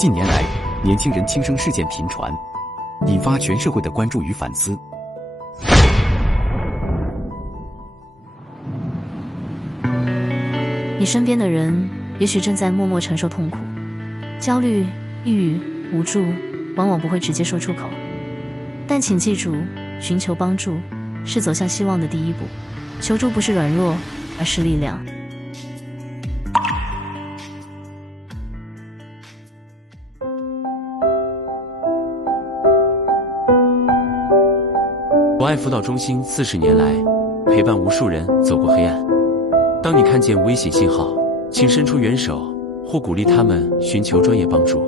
近年来，年轻人轻生事件频传，引发全社会的关注与反思。你身边的人也许正在默默承受痛苦、焦虑、抑郁、无助，往往不会直接说出口。但请记住，寻求帮助是走向希望的第一步。求助不是软弱，而是力量。博爱辅导中心40年来，陪伴无数人走过黑暗。当你看见危险信号，请伸出援手，或鼓励他们寻求专业帮助。